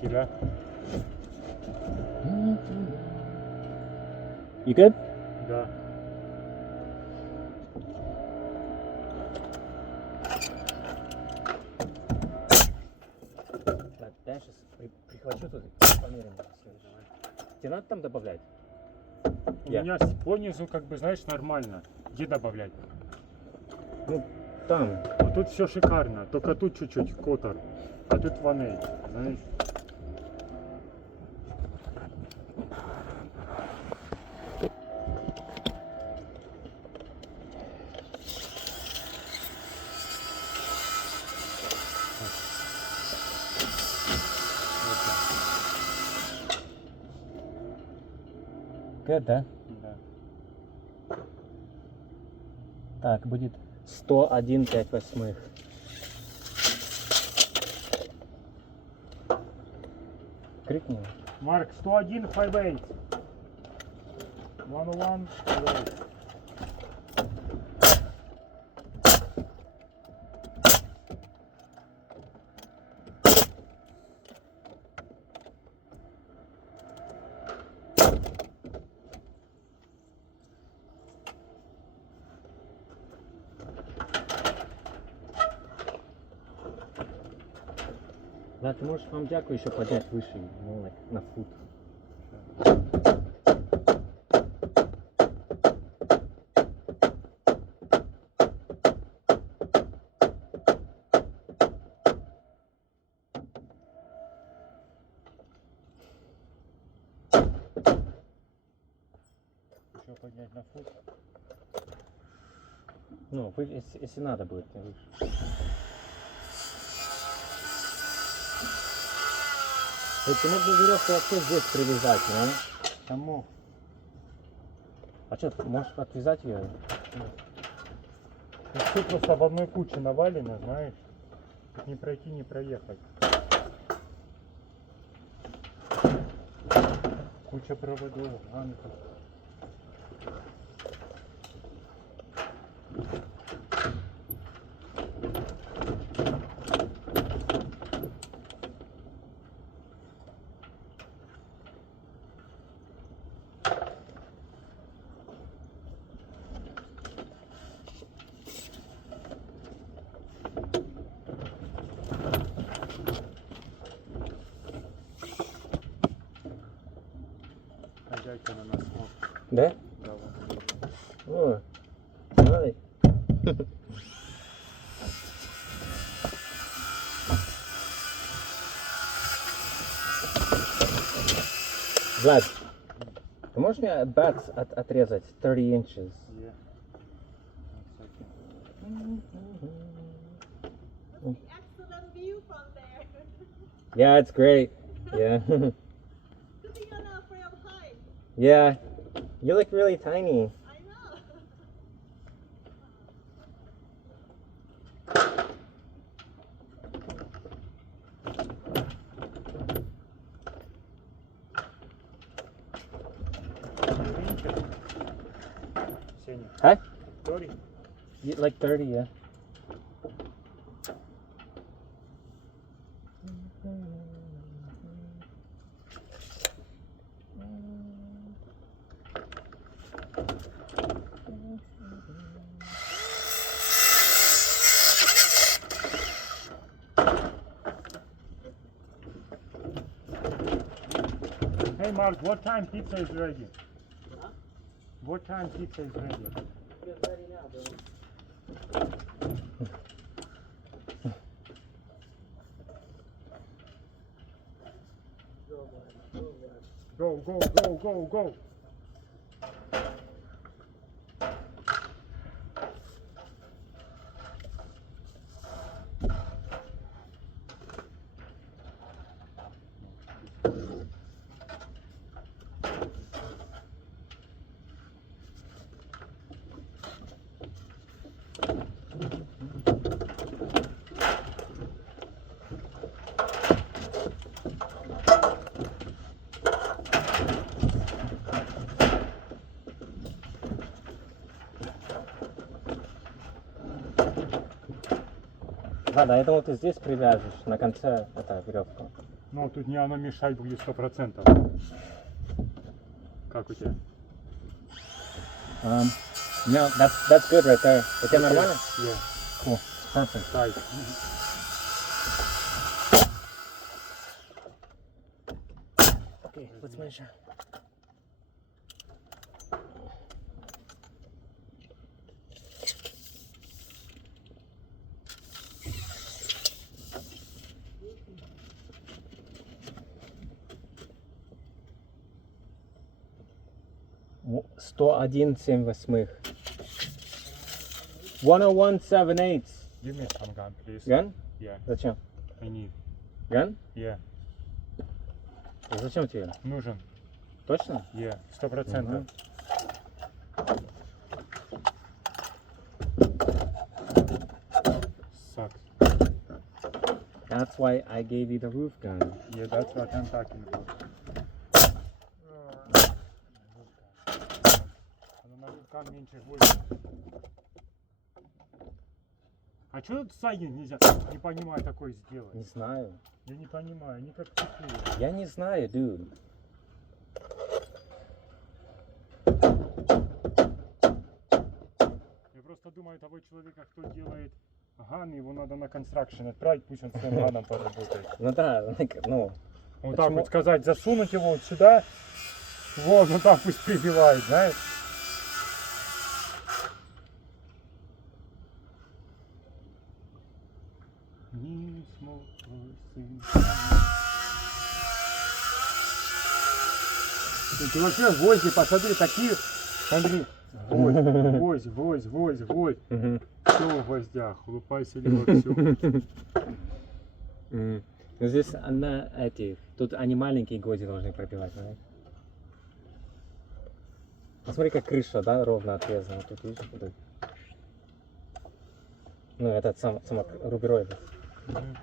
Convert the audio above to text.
тебя. You good? Да. Ладно, я сейчас прихвачу тут, померим. Тебе надо там добавлять? У меня понизу, как бы, знаешь, нормально. Где добавлять? Ну, там. Вот тут все шикарно, только тут чуть-чуть котор, а тут ванель, знаешь. Good, да? Да. Так, будет 101,5/8. Крикни. Марк, 101 5/8. 101 5/8. Да, ты можешь вам дяку еще поднять выше, ну, like, на фут. Еще поднять на фут. Ну, если надо будет, не выше. Ты мог бы веревку вообще здесь привязать, да? Кому? А что, ты можешь отвязать ее? Все просто в одной куче навалено, знаешь. Тут не пройти, не проехать. Куча проводов, ганков. Хозяйка на нас смотрит. Да? Да, О, вот. давай. Влад, ты можешь мне бats отрезать 30 inches? Yeah. Excellent view from there. Yeah, it's great. Yeah. Good thing you're not afraid of heights. Yeah. You look really tiny. I know. Сеня. Huh? Тори? Like 30, yeah. Hey Mark, what time pizza is ready? Huh? What time pizza is ready? It's ready now, bro. Go, go, go, go, go. Ладно, я думал, ты здесь привяжешь на конце эту веревку. Ну, тут не оно мешать будет 100%. Как у тебя? No, that's good right there. У тебя нормально? Yeah. Cool. Perfect. Tight. Okay, let's measure. Во- 101,7. 101,7/8. Give me some gun, please. Gun? Yeah, Зачем? I need. Gun? Yeah. Зачем тебе? Нужен. Точно? Yeah, 100%. Мгм. Sucks. That's why I gave you the roof gun. Yeah, that's what I'm talking about. Оно на руках меньше гвоздей. А что тут сайдинг нельзя? Не понимаю, такой сделать. Не знаю. Я не понимаю, они как цепные. Я не знаю, dude. Я просто думаю, того человека, кто делает ган, его надо на констракшн отправить, пусть он с своим ганом поработает. Ну да, ну. Вот Почему? так вот сказать, засунуть его вот сюда, вот, ну там пусть прибивает, знаешь. Не смог сын. Ты вообще гвозди, посмотри, такие, смотри, гвоздь. Мгм. Все в гвоздях, лупайся ли вовсю. Мгм. Ну здесь на этих, тут они маленькие гвозди должны пробивать, знаешь? Посмотри, как крыша, да, ровно отрезана. Тут видишь, вот это. Ну, этот сам рубероид. Мгм.